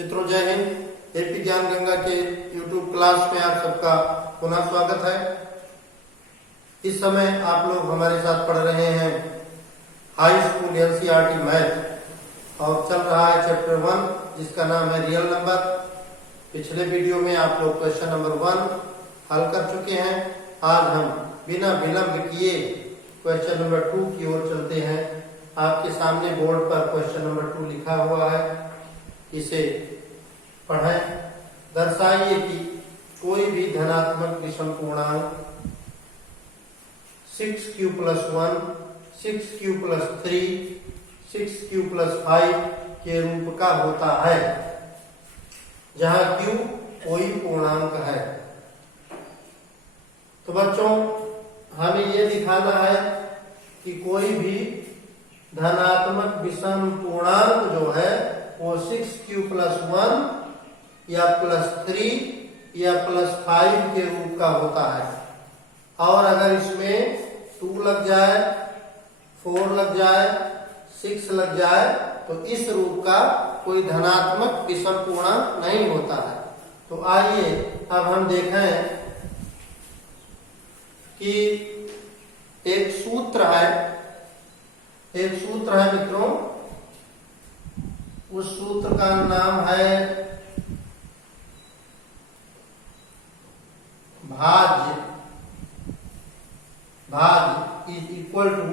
मित्रों जय हिंद। एपी ज्ञान गंगा के YouTube क्लास में आप सबका पुनः स्वागत है। इस समय आप लोग हमारे साथ पढ़ रहे हैं हाई स्कूल NCERT मैथ और चल रहा है चैप्टर 1 जिसका नाम है रियल नंबर। पिछले वीडियो में आप लोग क्वेश्चन नंबर 1 हल कर चुके हैं। आज हम बिना विलंब किए क्वेश्चन नंबर 2 की ओर चलते हैं। आपके सामने बोर्ड पर क्वेश्चन नंबर 2 लिखा हुआ है, इसे पढ़ें। दर्शाइए कि कोई भी धनात्मक विषम पूर्णांक 6q + 1, 6q + 3, 6q + 5 के रूप का होता है, जहां q कोई पूर्णांक है। तो बच्चों हमें ये दिखाना है कि कोई भी धनात्मक विषम पूर्णांक जो है वो 6q + 1 या +3 या +5 के रूप का होता है। और अगर इसमें 2 लग जाए, 4 लग जाए, 6 लग जाए तो इस रूप का कोई धनात्मक विषम पूर्णांक नहीं होता है। तो आइए अब हम देखें कि एक सूत्र है मित्रों। उस सूत्र का नाम है भाज्य इज इक्वल टू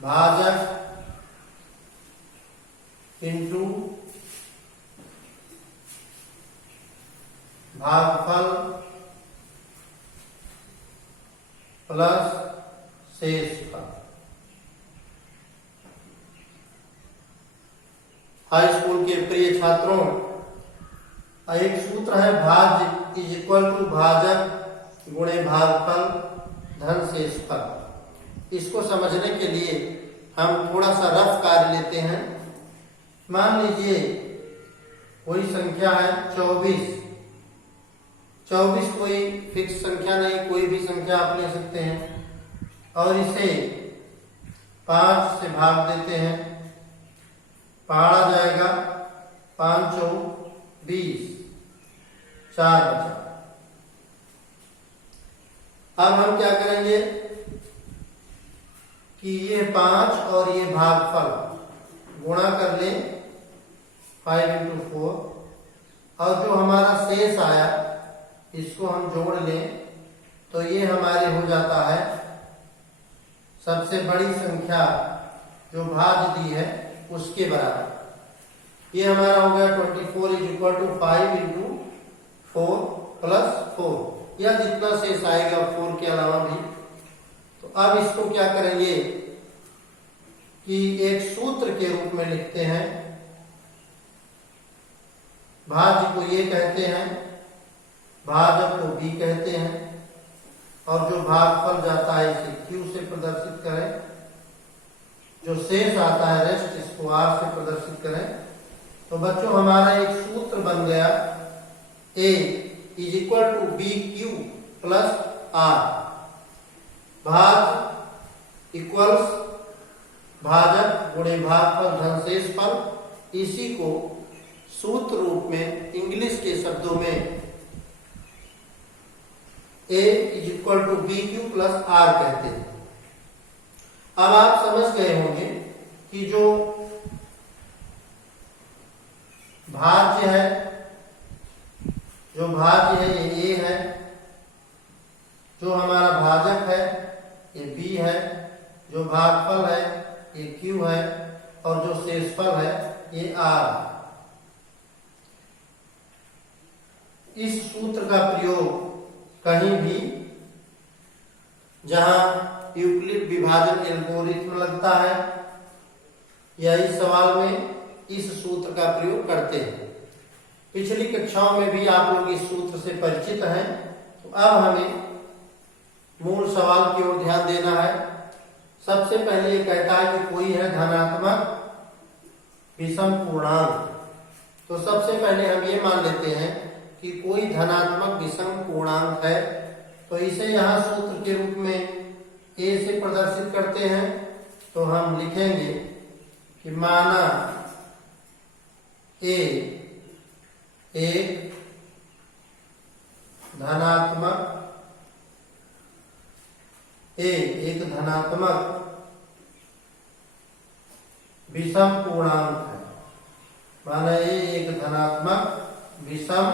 भाजक इंटू भागफल प्लस शेषफल। हाई स्कूल के प्रिय छात्रों, एक सूत्र है भाज्य इज इक्वल टू भाजक गुणे भागफल धन शेषफल। इसको समझने के लिए हम थोड़ा सा रफ कार्य लेते हैं। मान लीजिए कोई संख्या है 24 कोई फिक्स संख्या नहीं, कोई भी संख्या आप ले सकते हैं और इसे 5 से भाग देते हैं। पहाड़ा जाएगा 5 चौक 20, 4 बचा। अब हम क्या करेंगे कि ये 5 और ये भागफल गुणा कर लें 5 × 4 और जो हमारा शेष आया इसको हम जोड़ लें तो ये हमारे हो जाता है सबसे बड़ी संख्या जो भाज्य दी है उसके बराबर। ये हमारा हो गया 24 = 5 × 4 + 4 या जितना शेष आएगा 4 के अलावा भी। तो अब इसको क्या करेंगे कि एक सूत्र के रूप में लिखते हैं। भाज्य को ये कहते हैं, भाजक को b कहते हैं और जो भागफल जाता है इसे q से प्रदर्शित करें। जो शेष आता है रेस्ट इसको r से प्रदर्शित करें। तो बच्चों हमारा एक सूत्र बन गया a is equal to bq + r। भाज्य इक्वल्स भाजक गुणे भागफल धन शेषफल। इसी को सूत्र रूप में इंग्लिश के शब्दों में a is equal to bq + r कहते हैं। अब आप समझ गए होंगे कि जो भाज्य है ये a है, जो हमारा भाजक है ये b है, जो भागफल है ये q है और जो शेषफल है ये r। इस सूत्र का प्रयोग कहीं भी जहां यूक्लिड विभाजन एल्गोरिथ्म लगता है या इस सवाल में इस सूत्र का प्रयोग करते हैं। पिछली कक्षाओं में भी आप लोग इस सूत्र से परिचित हैं। तो अब हमें मूल सवाल की ओर ध्यान देना है। सबसे पहले ये कहता है कि कोई है धनात्मक विषम पूर्णांक। तो सबसे पहले हम ये मान लेते हैं कि कोई धनात्मक विषम पूर्णांक है, तो इसे यहाँ सूत्र के रूप में a से प्रदर्शित करते हैं। तो हम लिखेंगे कि माना ए एक धनात्मक विषम पूर्णांक है। माना ए एक धनात्मक विषम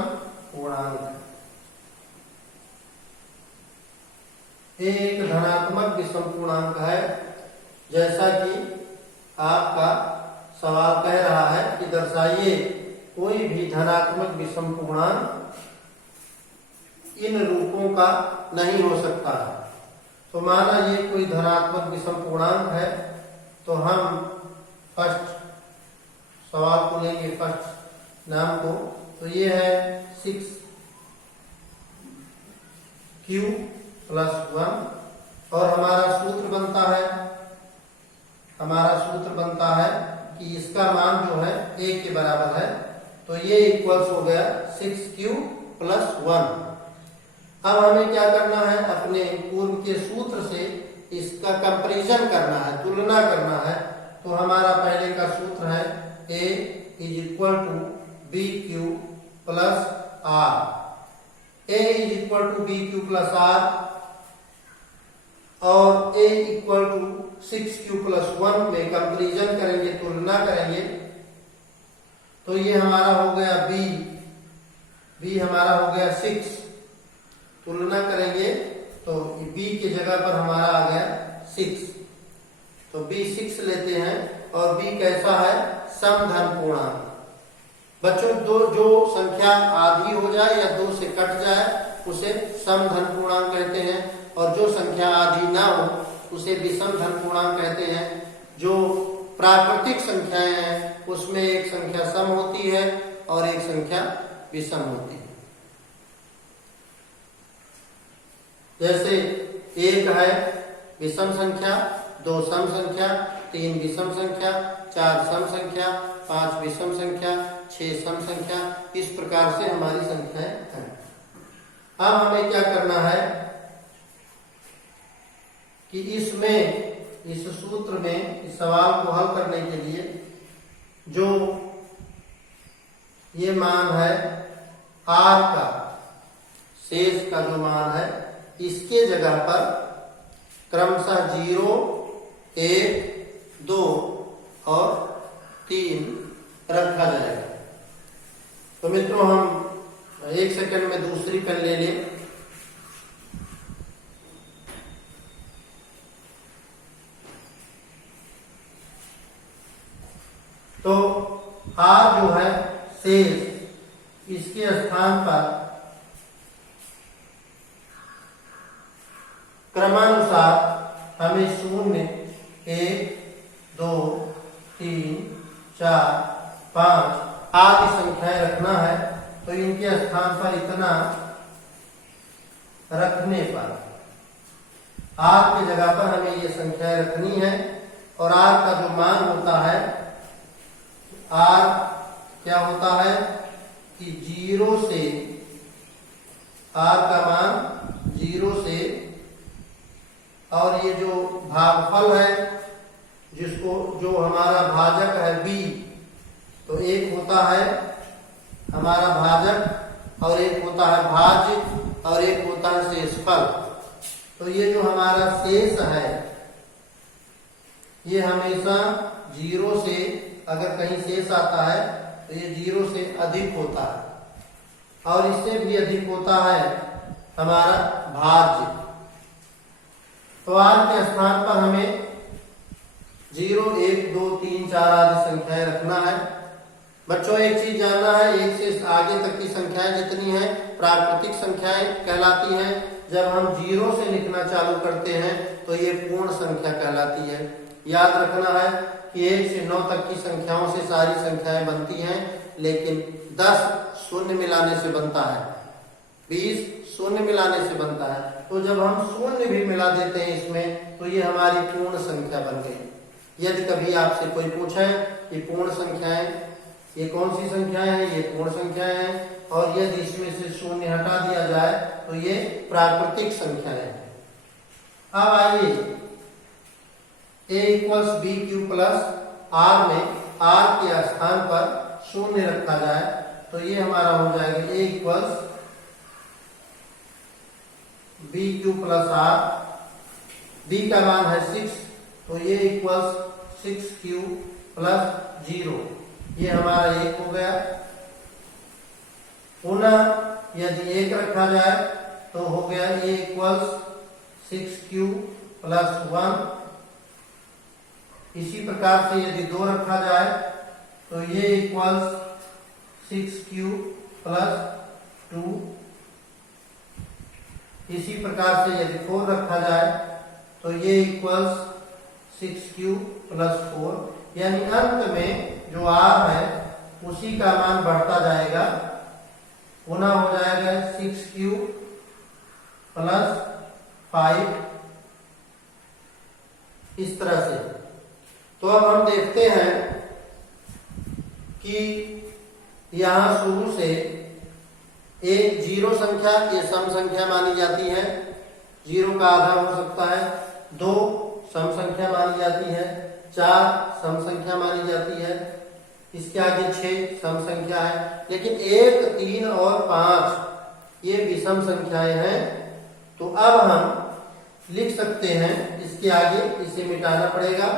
पूर्णांक है। ए एक धनात्मक विषम पूर्णांक है। जैसा कि आपका सवाल कह रहा है कि दर्शाइए कोई भी धनात्मक विषम पूर्णांक इन रूपों का नहीं हो सकता है। तो माना ये कोई धनात्मक विषम पूर्णांक है, तो हम फर्स्ट सवाल को लेंगे, फर्स्ट नाम को। तो ये है 6q + 1 और हमारा सूत्र बनता है कि इसका मान जो है a के बराबर है। तो ये इक्वल्स हो गया 6q + 1। अब हमें क्या करना है, अपने पूर्व के सूत्र से इसका कंपैरिजन करना है, तुलना करना है। तो हमारा पहले का सूत्र है a = bq + r। a = bq + r और a = 6q + 1 में कंपैरिजन करेंगे, तुलना करेंगे। तो ये हमारा हो गया b हमारा हो गया 6। तुलना करेंगे तो b की जगह पर हमारा आ गया 6। तो b 6 लेते हैं और b कैसा है, समधन पूर्णांक। बच्चों जो संख्या आधी हो जाए या 2 से कट जाए उसे समधन पूर्णांक कहते हैं, और जो संख्या आधी ना हो उसे विषम धन पूर्णांक कहते हैं। जो प्राकृतिक संख्याएं हैं उसमें एक संख्या सम होती है और एक संख्या विषम होती है। जैसे 1 है विषम संख्या, 2 सम संख्या, 3 विषम संख्या, 4 सम संख्या, 5 विषम संख्या, 6 सम संख्या। इस प्रकार से हमारी संख्याएं हैं। अब हमें क्या करना है कि इस सूत्र में इस सवाल को हल करने के लिए जो ये मान है r का, शेष का जो मान है, इसके जगह पर क्रमशः 0, 1, 2 और 3 रखा जाएगा। तो मित्रों हम 1 सेकंड में दूसरी पेन ले लें। तो r जो है शेष, इसके स्थान पर क्रमानुसार हमें 0, 1, 2, 3, 4, 5 आदि संख्याएं रखना है। तो इनके स्थान पर इतना रखने पर r की जगह पर हमें ये संख्याएं रखनी है। और r का जो मान होता है, r क्या होता है कि 0 से, r का मान 0 से, और ये जो भागफल है जो हमारा भाजक है b, तो एक होता है हमारा भाजक और एक होता है भाज्य और एक होता है शेषफल। तो ये जो हमारा शेष है ये हमेशा 0 से, अगर कहीं शेष आता है तो ये 0 से अधिक होता है और इससे भी अधिक होता है हमारा भाज्य। तो r के स्थान पर हमें 0, 1, 2, 3, 4 आदि संख्याएं रखना है। बच्चों एक चीज जानना है, 1 से आगे तक की संख्याएं जितनी हैं प्राकृतिक संख्याएं कहलाती हैं। जब हम 0 से लिखना चालू करते हैं तो ये पूर्ण संख्या कहलाती है। याद रखना है कि 1 से 9 तक की संख्याओं से सारी संख्याएं बनती हैं, लेकिन 10 शून्य मिलाने से बनता है, 20 शून्य मिलाने से बनता है। तो जब हम शून्य भी मिला देते हैं इसमें तो ये हमारी पूर्ण संख्या बन गई। यदि कभी आपसे कोई पूछे कि पूर्ण संख्याएं ये कौन सी संख्याएं हैं, ये पूर्ण संख्याएं हैं, और यदि इसमें से शून्य हटा दिया जाए तो ये प्राकृतिक संख्याएं हैं। अब आइए a = bq + r में r के स्थान पर शून्य रखा जाए तो ये हमारा हो जाएगा a equals B Q plus R, b का मान है 6 तो ये इक्वल्स 6q प्लस 0, ये हमारा 1 हो गया। पुनः यदि 1 रखा जाए तो हो गया a इक्वल्स 6q प्लस 1। इसी प्रकार से यदि 2 रखा जाए तो ये इक्वल्स 6q प्लस 2। इसी प्रकार से यदि 4 रखा जाए तो ये इक्वल्स 6q प्लस 4, यानी अंत में जो r है उसी का मान बढ़ता जाएगा, पुनः हो जाएगा 6q प्लस 5 इस तरह से। तो अब हम देखते हैं कि यहां शुरू से एक 0 संख्या ये सम संख्या मानी जाती है, 0 का आधा हो सकता है, 2 सम संख्या मानी जाती है, 4 सम संख्या मानी जाती है, इसके आगे 6 सम संख्या है, लेकिन 1, 3 और 5 ये विषम संख्याएं हैं। तो अब हम लिख सकते हैं इसके आगे, इसे मिटाना पड़ेगा।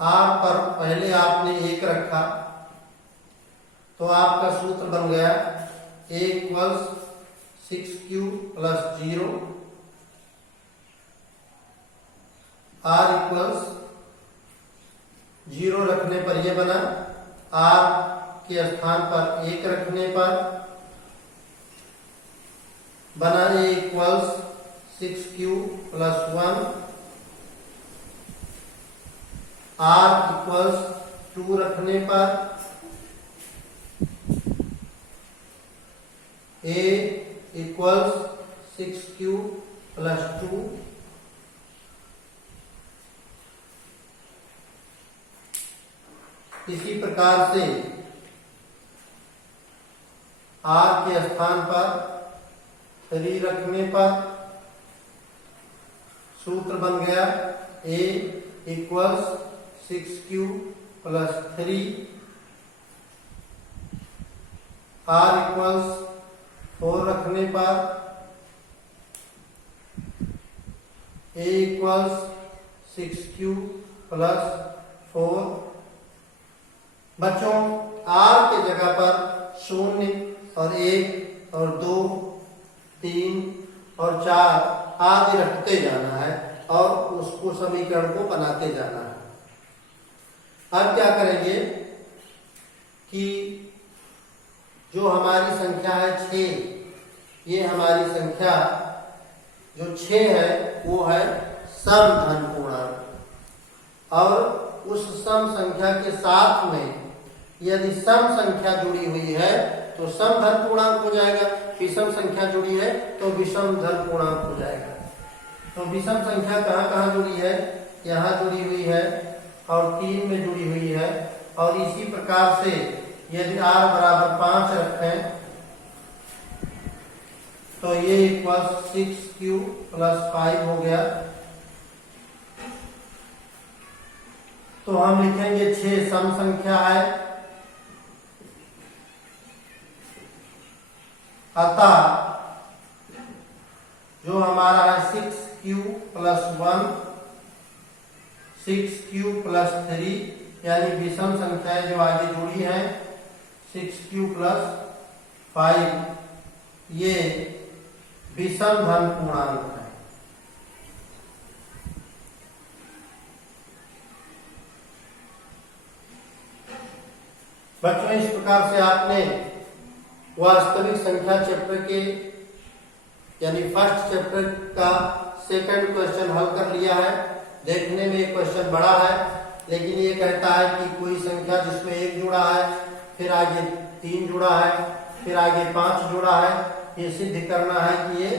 r पर पहले आपने 1 रखा तो आपका सूत्र बन गया a equals 6q plus 0, r equals 0 रखने पर यह बना, r के स्थान पर 1 रखने पर बना a equals 6q plus 1, r equals 2 रखने पर a इक्वल्स 6q प्लस 2, इसी प्रकार से r के स्थान पर 3 रखने पर सूत्र बन गया a equals 6q plus 3, r equals 4 रखने पर a इक्वल्स 6q प्लस 4। बच्चों r के जगह पर 0 और 1 और 2, 3 और 4 आदि रखते जाना है और उसको समीकरण को बनाते जाना है। अब क्या करेंगे कि जो हमारी संख्या है 6, ये हमारी संख्या जो 6 है वो है सम धन पूर्णांक, और उस सम संख्या के साथ में यदि सम संख्या जुड़ी हुई है तो सम धन पूर्णांक हो जाएगा, विषम संख्या जुड़ी है तो विषम धन पूर्णांक हो जाएगा। तो विषम संख्या कहाँ कहाँ जुड़ी है, यहाँ जुड़ी हुई है और 3 में जुड़ी हुई है, और इसी प्रकार से यदि r बराबर 5 रखें तो ये इक्वल 6q प्लस 5 हो गया। तो हम लिखेंगे 6 सम संख्या है, अतः जो हमारा है 6q प्लस 1, 6q प्लस 3, यानी विषम संख्याएं जो आगे जुड़ी हैं 6q प्लस 5, ये विषम धन पूर्णांक है। बच्चों इस प्रकार से आपने वास्तविक संख्या चैप्टर के यानी फर्स्ट चैप्टर का सेकंड क्वेश्चन हल कर लिया है। देखने में एक क्वेश्चन बड़ा है, लेकिन ये कहता है कि कोई संख्या जिसमें 1 जुड़ा है, फिर आगे 3 जुड़ा है, फिर आगे 5 जुड़ा है, ये सिद्ध करना है कि ये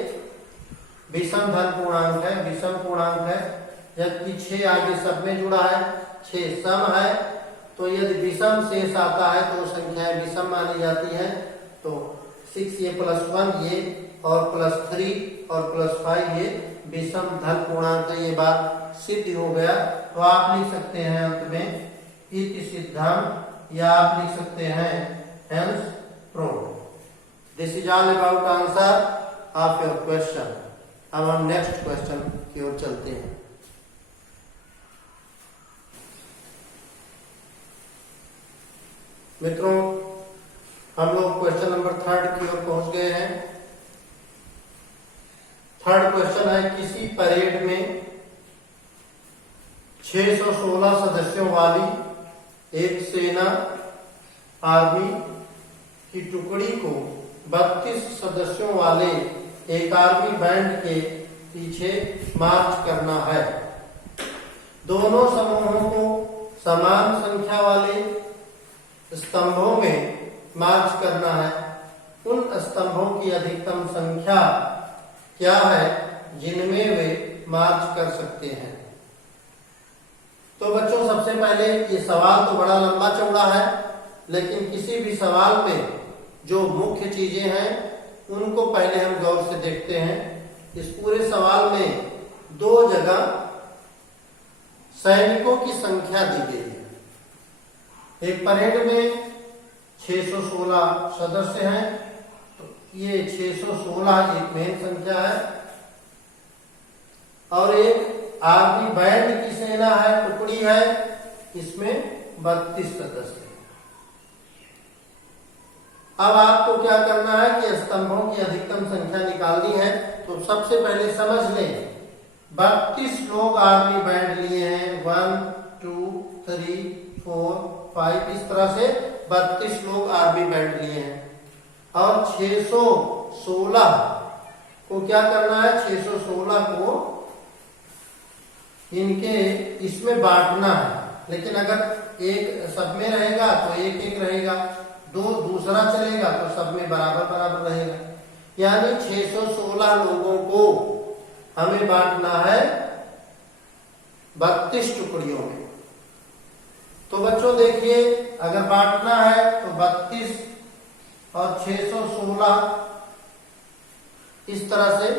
विषम धन पूर्णांक है, विषम पूर्णांक है। जबकि 6 आगे सब में जुड़ा है, 6 सम है, तो तो यदि विषम शेष आता है तो संख्याएं विषम मानी जाती हैं। तो 6 ये +1 ये और +3 और +5 ये विषम धन पूर्णांक है, ये बात सिद्ध हो गया। तो आप लिख सकते हैं अंत में इति सिद्धम, या आप लिख सकते हैं hence proved. This is all about answer of your question. अब हम नेक्स्ट क्वेश्चन की ओर चलते हैं। मित्रों, हम लोग क्वेश्चन नंबर 3 की ओर पहुंच गए हैं। थर्ड क्वेश्चन है, किसी परेड में 616 सदस्यों वाली एक सेना आर्मी की टुकड़ी को 32 सदस्यों वाले एक आर्मी बैंड के पीछे मार्च करना है। दोनों समूहों को समान संख्या वाले स्तंभों में मार्च करना है। उन स्तंभों की अधिकतम संख्या क्या है जिनमें वे मार्च कर सकते हैं। तो बच्चों, सबसे पहले ये सवाल तो बड़ा लंबा चौड़ा है, लेकिन किसी भी सवाल में जो मुख्य चीजें हैं उनको पहले हम गौर से देखते हैं। इस पूरे सवाल में 2 जगह सैनिकों की संख्या दी गई है। एक परेड में 616 सदस्य हैं, तो ये 616 एक मेन संख्या है, और एक आर्मी बैंड की सेना है, टुकड़ी है, इसमें 32 सदस्य। अब आपको क्या करना है कि स्तंभों की अधिकतम संख्या निकालनी है। तो सबसे पहले समझ लें, 32 लोग आर्मी बैंड लिए हैं, 1 2 3 4 5, इस तरह से 32 लोग आर्मी बैंड लिए हैं। और 616 को क्या करना है, 616 को इनके इसमें बांटना है। लेकिन अगर एक सब में रहेगा तो एक एक रहेगा, 2 दूसरा चलेगा तो सब में बराबर बराबर रहेगा। यानी 616 लोगों को हमें बांटना है 32 टुकड़ियों में। तो बच्चों देखिए, अगर बांटना है तो 32 और 616 इस तरह से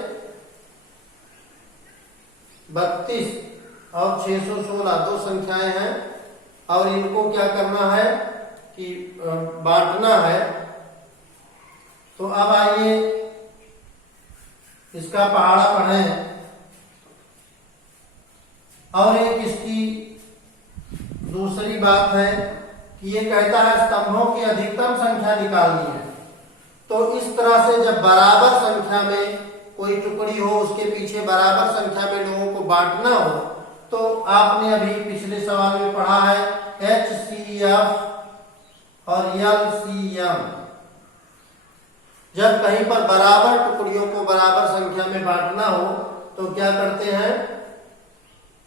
32 और 616 2 संख्याएं हैं, और इनको क्या करना है कि बांटना है। तो अब आइए इसका पहाड़ा पढ़ें। और एक इसकी दूसरी बात है कि ये कहता है स्तंभों की अधिकतम संख्या निकालनी है। तो इस तरह से जब बराबर संख्या में कोई टुकड़ी हो, उसके पीछे बराबर संख्या में लोगों को बांटना हो, तो आपने अभी पिछले सवाल में पढ़ा है HCF और LCM। जब कहीं पर बराबर टुकड़ियों को बराबर संख्या में बांटना हो तो क्या करते हैं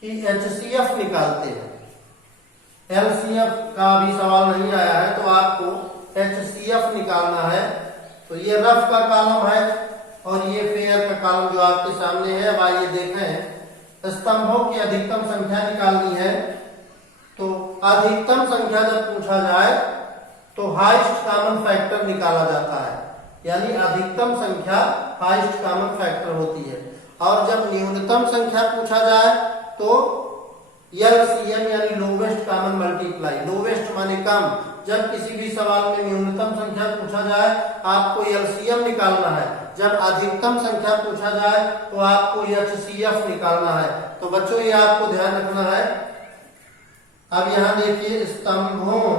कि HCF निकालते हैं। LCF का भी सवाल नहीं आया है, तो आपको HCF निकालना है। तो ये रफ का कॉलम है और ये फेयर का कॉलम जो आपके सामने है। अब आइए देखें, स्तंभों की अधिकतम संख्या निकालनी है। तो अधिकतम संख्या जब पूछा जाए तो हाईएस्ट कॉमन फैक्टर निकाला जाता है, यानी अधिकतम संख्या हाईएस्ट कॉमन फैक्टर होती है। और जब न्यूनतम संख्या पूछा जाए तो LCM यानी लोवेस्ट कॉमन मल्टीप्लाई, लोवेस्ट माने कम। जब किसी भी सवाल में न्यूनतम संख्या पूछा जाए आपको LCM निकालना है, जब अधिकतम संख्या पूछा जाए तो आपको HCF निकालना है। तो बच्चों ये आपको ध्यान रखना है। अब यहां देखिए, स्तंभों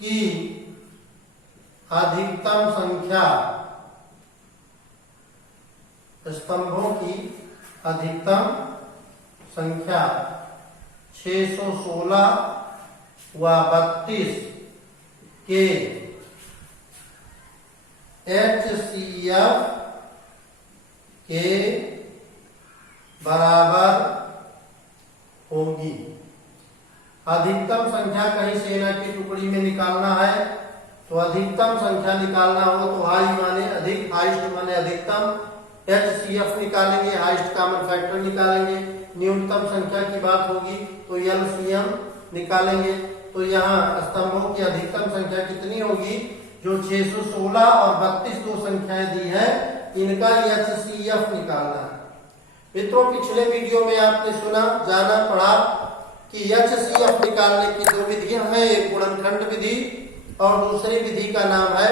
की अधिकतम संख्या, स्तंभों की अधिकतम संख्या 616 व 32 के HCF के बराबर होगी। अधिकतम संख्या कहीं सेना की टुकड़ी में निकालना है, तो अधिकतम संख्या निकालना हो तो हाई माने अधिक, हाईएस्ट माने अधिकतम, HCF निकालेंगे, हाईएस्ट कॉमन फैक्टर निकालेंगे। न्यूनतम संख्या की बात होगी तो LCM निकालेंगे तो यहाँ स्तंभों की अधिकतम संख्या कितनी होगी? जो 616 और 32 दो संख्याएं दी है, इनका HCF निकालना है। मित्रों, पिछले वीडियो में आपने सुना, जाना, पढ़ा कि HCF निकालने की दो विधियां हैं, एक गुणनखंड विधि और दूसरी विधि का नाम है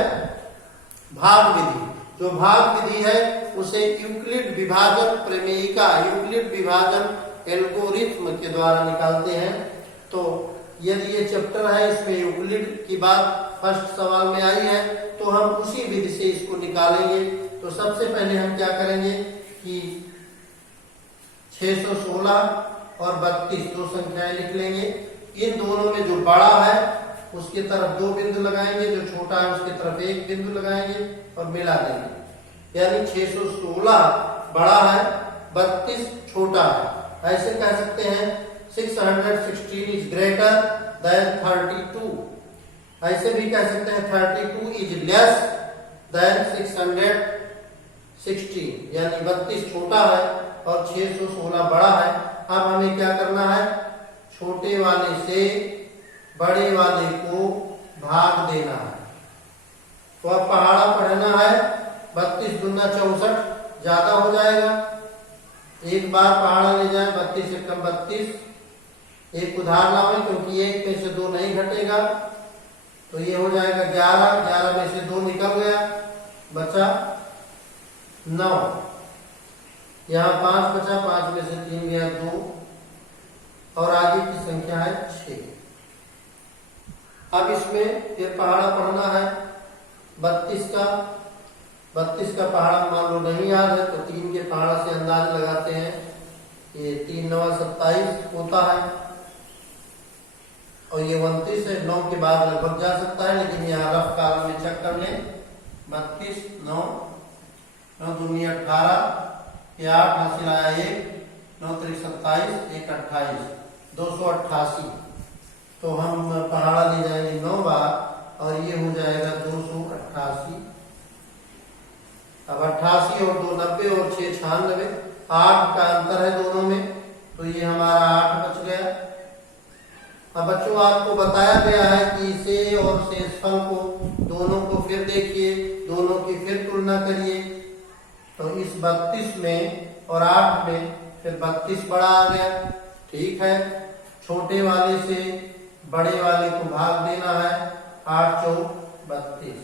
भाग विधि। जो भाग विधि है उसे यूक्लिड विभाजन प्रमेयिका, यूक्लिड विभाजन एल्गोरिथ्म के द्वारा निकालते हैं। तो यदि ये चैप्टर है, इसमें यूक्लिड की बात फर्स्ट सवाल में आई है, तो हम उसी विधि से इसको निकालेंगे। तो सबसे पहले हम क्या करेंगे कि 616 और 32 दो संख्याएं लिख लेंगे। इन दोनों में जो बड़ा है उसकी तरफ 2 बिंदु लगाएंगे, जो छोटा है उसकी तरफ 1 बिंदु लगाएंगे और मिला देंगे। यानी 616 बड़ा है, 32 छोटा है। ऐसे कह सकते हैं 616 इज ग्रेटर देन 32। ऐसे भी कह सकते हैं 32 इज लेस देन 616, यानी 32 छोटा है और 616 बड़ा है। अब हमें क्या करना है? छोटे वाले से बड़े वाले को भाग देना है। तो अब पहाड़ा पढ़ना है, 32 दूना 64 ज्यादा हो जाएगा। एक बार पहाड़ा ले जाए, 32 से कम 32। एक उधार लावे क्योंकि एक में से 2 नहीं घटेगा, तो ये हो जाएगा 11। 11 में से 2 निकल गया, बचा 9। यहाँ 5 बचा, 5 में से 3 गया 2 और आगे की संख्या है 6। अब इसमें फिर पहाड़ा पढ़ना है 32 का। 32 का पहाड़ा मान लो नहीं याद है तो 3 के पहाड़ा से अंदाज लगाते हैं। ये 3 9 27 होता है और ये 29 है। 9 के बाद लगभग जा सकता है, लेकिन यहाँ रफ काल में चेक कर लें। 32 9 9 दूनी 18, ये 8 हासिल आया 1, 9 3 27, 1 28, 288। तो हम पहाड़ा ले जाएंगे 9 बार और ये हो जाएगा 288। अब 88 और 2 90 और 6 96, 8 का अंतर है दोनों में, तो ये हमारा 8 बच गया। अब बच्चों आपको बताया गया है कि इसे और शेषफल को दोनों को फिर देखिए, दोनों की फिर तुलना करिए। तो इस 32 में और 8 में फिर 32 बड़ा आ गया, ठीक है। छोटे वाले से बड़े वाले को भाग देना है, 8 चौक 32।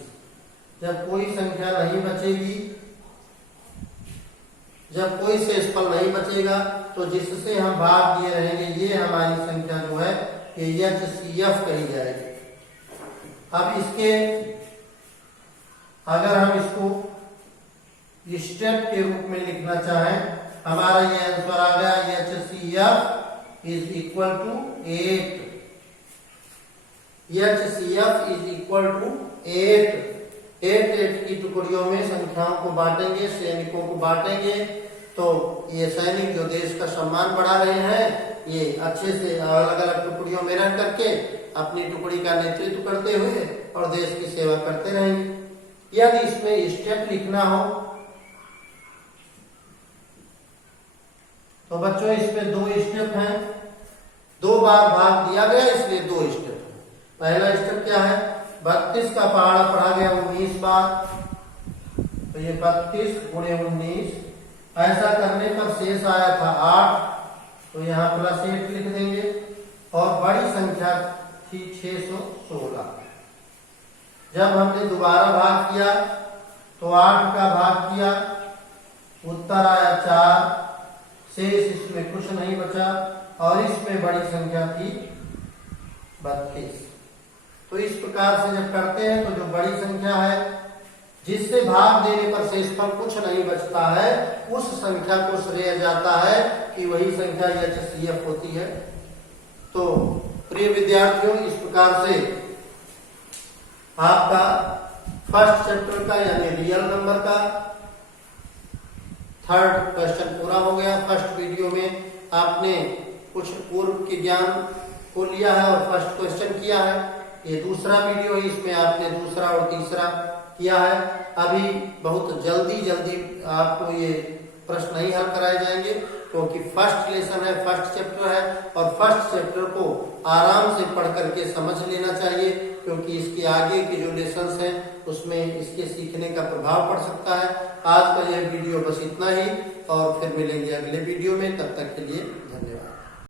जब कोई संख्या नहीं बचेगी, जब कोई शेषफल नहीं बचेगा, तो जिससे हम भाग दिए रहेंगे ये हमारी संख्या जो है ये HCF कही जाएगी। अब इसके अगर हम इसको स्टेप के रूप में लिखना चाहें, हमारा ये आंसर आ गया HCF is equal to 8। HCF is equal to 8। 8 की टुकड़ियों में संख्याओं को बांटेंगे, सैनिकों को बांटेंगे। तो ये सैनिक जो देश का सम्मान बढ़ा रहे हैं, ये अच्छे से अलग अलग टुकड़ियों में रह करके अपनी टुकड़ी का नेतृत्व करते हुए और देश की सेवा करते रहेंगे। यदि इसमें स्टेप लिखना हो तो बच्चों इसमें 2 स्टेप हैं। 2 बार भाग दिया गया इसलिए 2 स्टेप है। पहला स्टेप क्या है? 32 का पहाड़ा पढ़ा गया 19 बार, तो ये 32 गुणे 19। ऐसा करने पर शेष आया था 8, तो यहाँ +8 लिख देंगे। और बड़ी संख्या थी 616। जब हमने दोबारा भाग किया तो 8 का भाग किया, उत्तर आया 4। शेष इसमें कुछ नहीं बचा और इसमें बड़ी संख्या थी 32। तो इस प्रकार से जब करते हैं तो जो बड़ी संख्या है जिससे भाग देने पर शेषफल कुछ नहीं बचता है, उस संख्या को श्रेय जाता है कि वही संख्या HCF होती है। तो प्रिय विद्यार्थियों, इस प्रकार से आपका फर्स्ट चैप्टर का यानी रियल नंबर का 3rd क्वेश्चन पूरा हो गया। फर्स्ट वीडियो में आपने कुछ पूर्व के ज्ञान को लिया है और फर्स्ट क्वेश्चन किया है। ये दूसरा वीडियो है, इसमें आपने दूसरा और तीसरा किया है। अभी बहुत जल्दी आपको ये प्रश्न नहीं हल कराए जाएंगे, क्योंकि फर्स्ट लेसन है, फर्स्ट चैप्टर है और फर्स्ट चैप्टर को आराम से पढ़ करके समझ लेना चाहिए, क्योंकि इसके आगे के जो लेसन्स हैं उसमें इसके सीखने का प्रभाव पड़ सकता है। आज का यह वीडियो बस इतना ही और फिर मिलेंगे अगले वीडियो में, तब तक के लिए धन्यवाद।